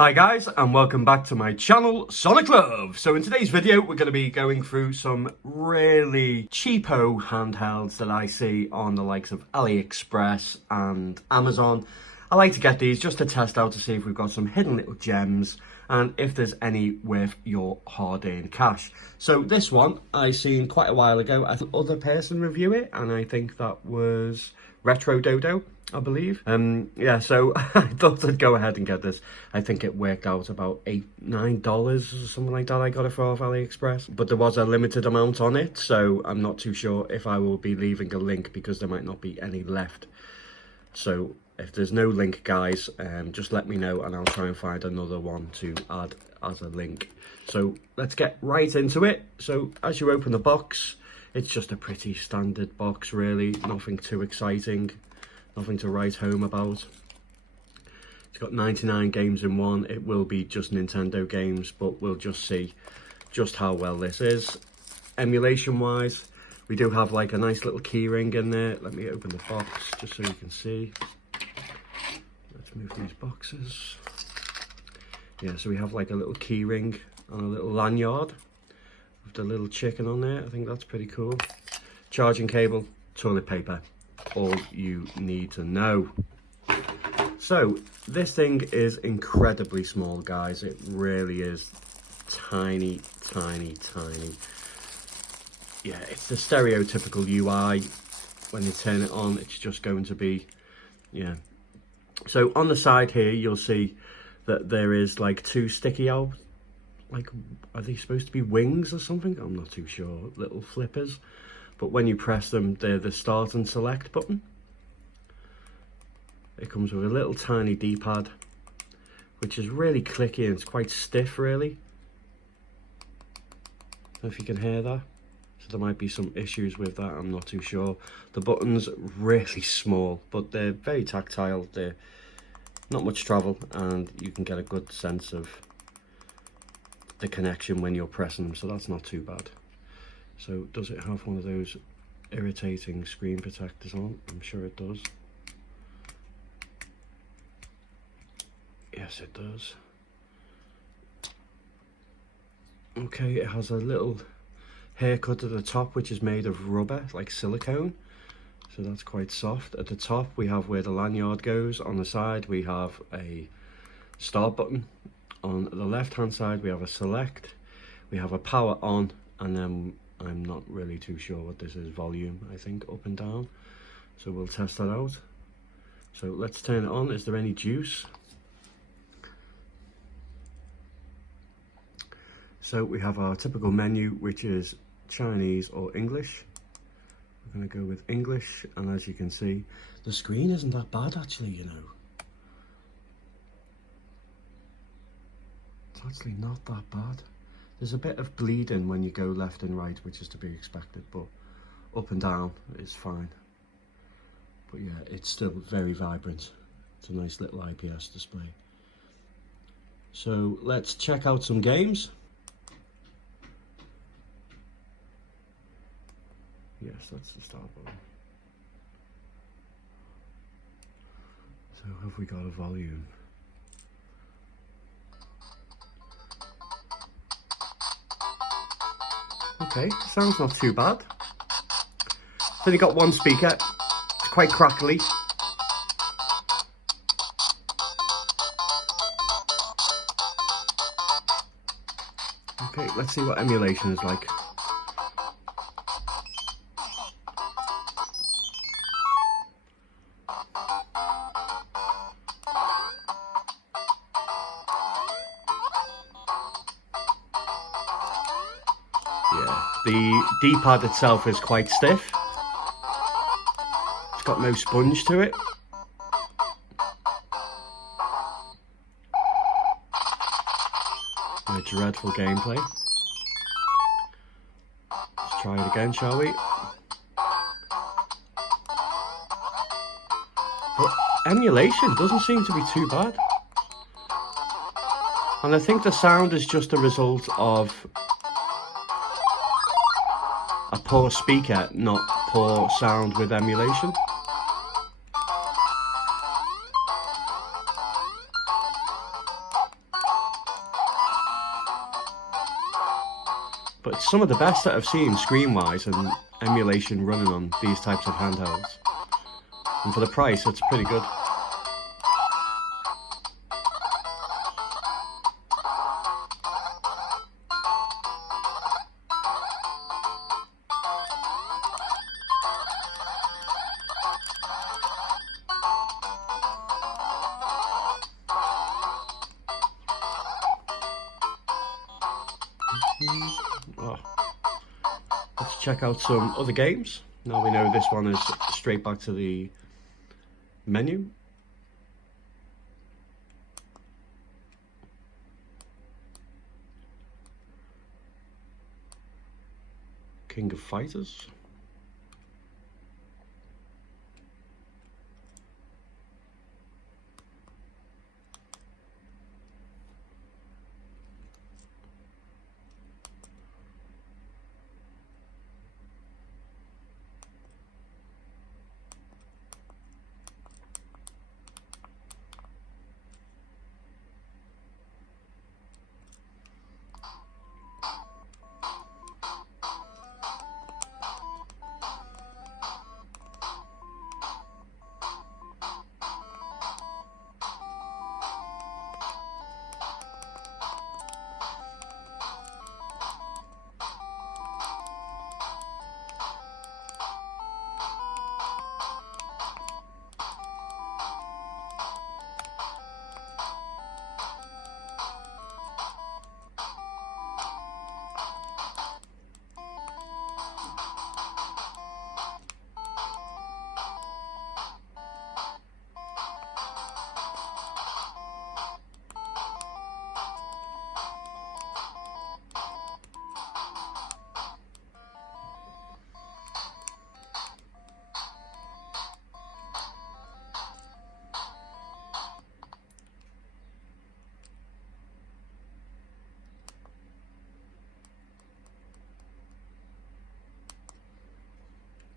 Hi guys, and welcome back to my channel, Sonic Love. So in today's video, we're going to be going through some really cheapo handhelds that I see on the likes of AliExpress and Amazon. I like to get these just to test out to see if we've got some hidden little gems and if there's any worth your hard-earned cash. So this one I seen quite a while ago. I had another person review it, and I think that was Retro Dodo, I believe. Yeah, so I thought I'd go ahead and get this. I think it worked out about $9 or something like that. I got it for off AliExpress, but there was a limited amount on it, so I'm not too sure if I will be leaving a link because there might not be any left. So if there's no link, guys, just let me know and I'll try and find another one to add as a link. So let's get right into it. So as you open the box, it's just a pretty standard box, really. Nothing too exciting. Nothing to write home about. It's got 99 games in one. It will be just Nintendo games, but we'll just see just how well this is. Emulation wise, we do have like a nice little keyring in there. Let me open the box just so you can see. Let's move these boxes. Yeah, so we have like a little keyring and a little lanyard with the little chicken on there. I think that's pretty cool. Charging cable, toilet paper. All you need to know. So this thing is incredibly small, guys. It really is tiny. Yeah, it's the stereotypical UI. When you turn it on, it's just going to be, yeah. So on the side here, you'll see that there is like two sticky out, like, are they supposed to be wings or something? I'm not too sure. Little flippers. But when you press them, they're the start and select button. It comes with a little tiny D-pad, which is really clicky and it's quite stiff, really. I don't know if you can hear that. So there might be some issues with that, I'm not too sure. The buttons really small, but they're very tactile. They're not much travel, and you can get a good sense of the connection when you're pressing them, so that's not too bad. So does it have one of those irritating screen protectors on? I'm sure it does. Yes, it does. Okay, it has a little haircut at the top, which is made of rubber, like silicone. So that's quite soft. At the top, we have where the lanyard goes. On the side, we have a start button. On the left-hand side, we have a select. We have a power on, and then I'm not really too sure what this is. Volume, I think, up and down. So we'll test that out. So let's turn it on. Is there any juice? So we have our typical menu, which is Chinese or English. We're going to go with English, and as you can see, the screen isn't that bad actually, you know. It's actually not that bad. There's a bit of bleeding when you go left and right, which is to be expected, but up and down is fine. But yeah, it's still very vibrant. It's a nice little IPS display. So let's check out some games. Yes, that's the start button. So have we got a volume? Okay, sounds not too bad. It's only got one speaker. It's quite crackly. Okay, let's see what emulation is like. Yeah, the D-pad itself is quite stiff. It's got no sponge to it. My dreadful gameplay. Let's try it again, shall we? But emulation doesn't seem to be too bad. And I think the sound is just a result of a poor speaker, not poor sound with emulation. but it's some of the best that I've seen screen-wise and emulation running on these types of handhelds. And for the price, it's pretty good. Oh. Let's check out some other games. Now we know this one is straight back to the menu. King of Fighters.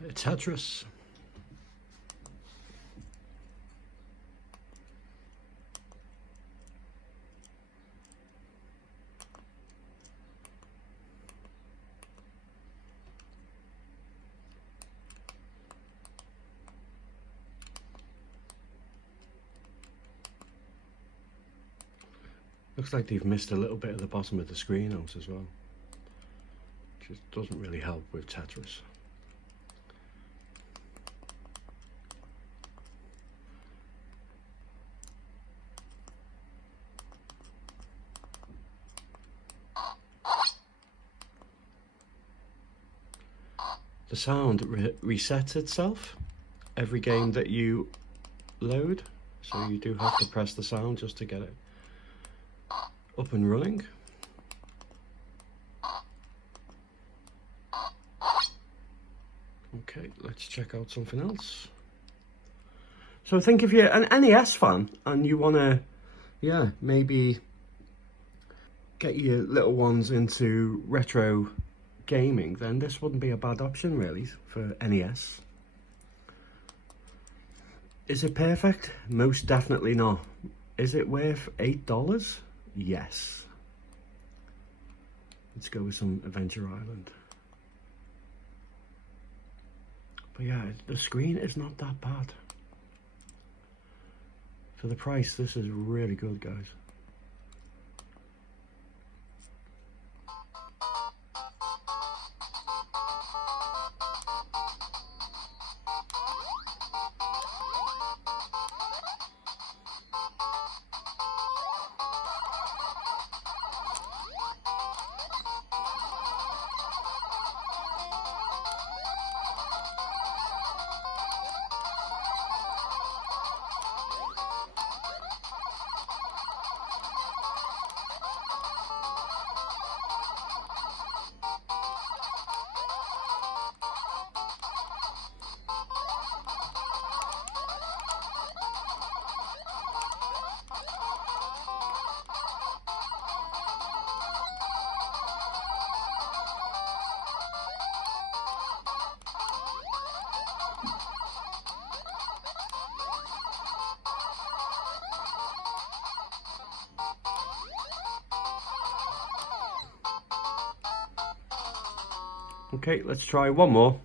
Bit of Tetris. Looks like they've missed a little bit at the bottom of the screen out as well, which doesn't really help with Tetris. The sound resets itself every game that you load, so you do have to press the sound just to get it up and running. Okay, let's check out something else. So I think if you're an NES fan and you want to, yeah, maybe get your little ones into retro gaming, then this wouldn't be a bad option really for NES. Is it perfect? Most definitely not. Is it worth $8? Yes. Let's go with some Adventure Island. But yeah, the screen is not that bad. For the price, this is really good, guys. Okay, let's try one more.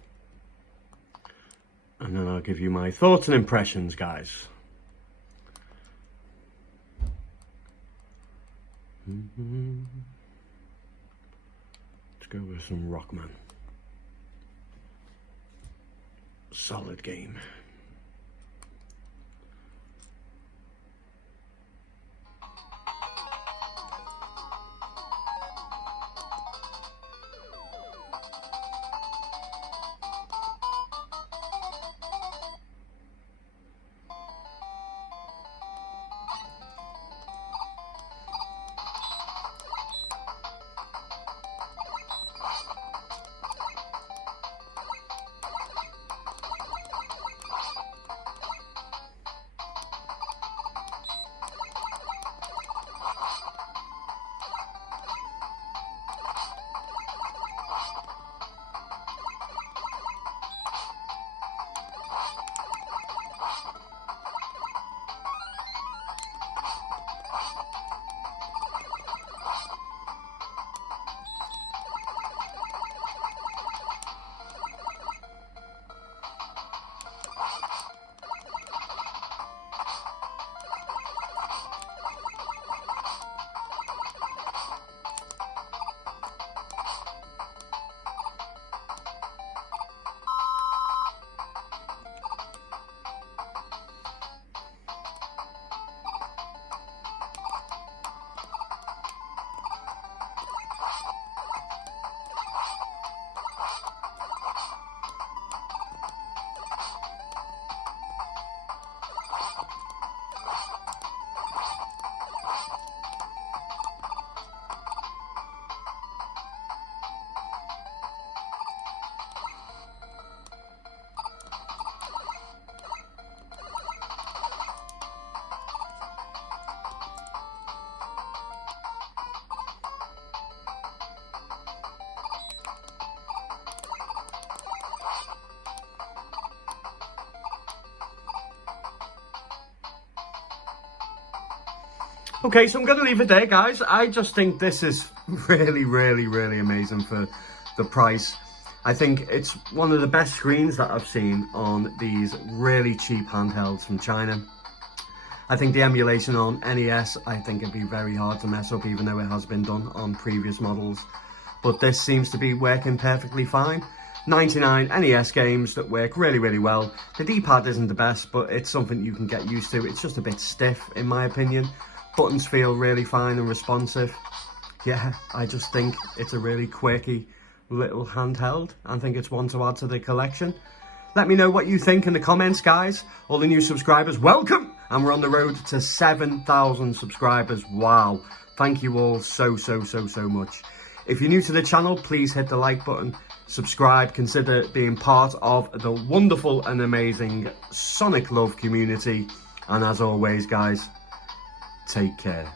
And then I'll give you my thoughts and impressions, guys. Let's go with some Rockman. Solid game. Okay, so I'm going to leave it there, guys. I just think this is really, really, really amazing for the price. I think it's one of the best screens that I've seen on these really cheap handhelds from China. I think the emulation on NES, I think it'd be very hard to mess up, even though it has been done on previous models. But this seems to be working perfectly fine. 99 NES games that work really, really well. The D-pad isn't the best, but it's something you can get used to. It's just a bit stiff, in my opinion. Buttons feel really fine and responsive. Yeah, I just think it's a really quirky little handheld. I think it's one to add to the collection. Let me know what you think in the comments, guys. All the new subscribers, welcome! And we're on the road to 7,000 subscribers. Wow. Thank you all so much. If you're new to the channel, please hit the like button, subscribe, consider being part of the wonderful and amazing Sonic Love community. And as always, guys, take care.